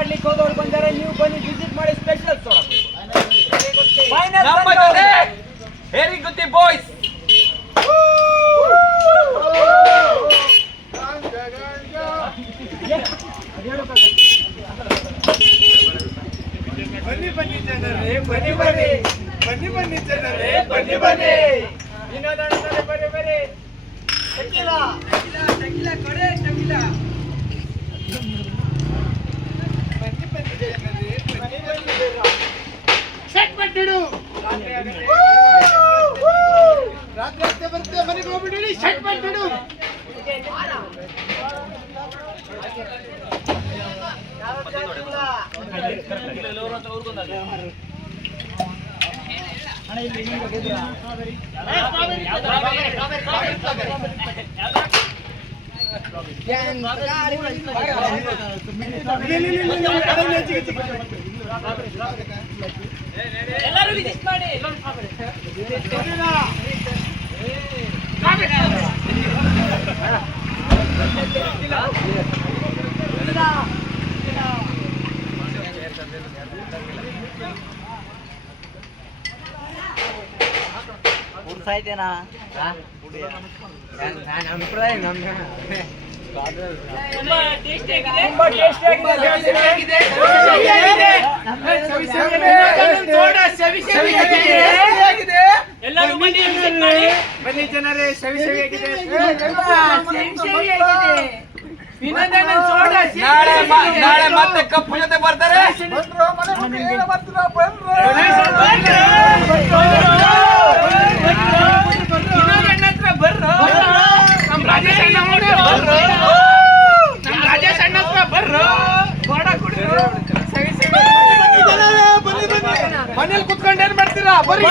ಆಡ್ಲಿಕ್ಕೆ ಹೋದವ್ರು ಬಂದರೆ ನೀವು ಬನ್ನಿ ವಿಸಿಟ್ ಮಾಡಿ ಸ್ಪೆಷಲ್ ವೆರಿ ಗುಡ್ ಬಾಯ್ಸ್. ಬನ್ನಿ ಬನ್ನಿ ಜನರೇ, ಬನ್ನಿ ಬನ್ನಿ, ಬನ್ನಿ ಬನ್ನಿ ಜನರೇ, ಬನ್ನಿ ಬನ್ನಿ. ವಿನೋದಾಡ್ತಾರೆ, ಬರ್ರಿ ಬರ್ರಿ. ಟೆಕಿಲಾ ಟೆಕಿಲಾ ಕೊಡೆ ಟೆಕಿಲಾ. ಬನ್ನಿ ಬನ್ನಿ ಜನರೇ, ಬನ್ನಿ ಬನ್ನಿ. ಶಟ್ ಮಾಡಿಡು. ರಾತ್ರಿ ಬರ್ತೇ ಮನೆಗೆ ಹೋಗ್ಬಿಡಿ. ಶಟ್ ಮಾಡಿಡು. ಎಲ್ಲರೂ ವಿಸಿಟ್ ಮಾಡಿ. ಸಾಯ್ತೇನಾ ತುಂಬಾ ಟೇಸ್ಟಿ ಆಗಿದೆ. ಎಲ್ಲರೂ ಬನ್ನಿ ವಿಸಿಟ್ ಮಾಡಿ. ಬನ್ನಿ ಜನರೇ, ಸವಿ ಸವಿಯಾಗಿದೆ. ನಾಳೆ ಮತ್ತೆ ಕಪ್ಪು ಜೊತೆ ಬರ್ತಾರೆ. ಮನೇಲಿ ಕುತ್ಕೊಂಡು ಏನ್ ಮಾಡ್ತೀರಾ? ಬರ್ರಿ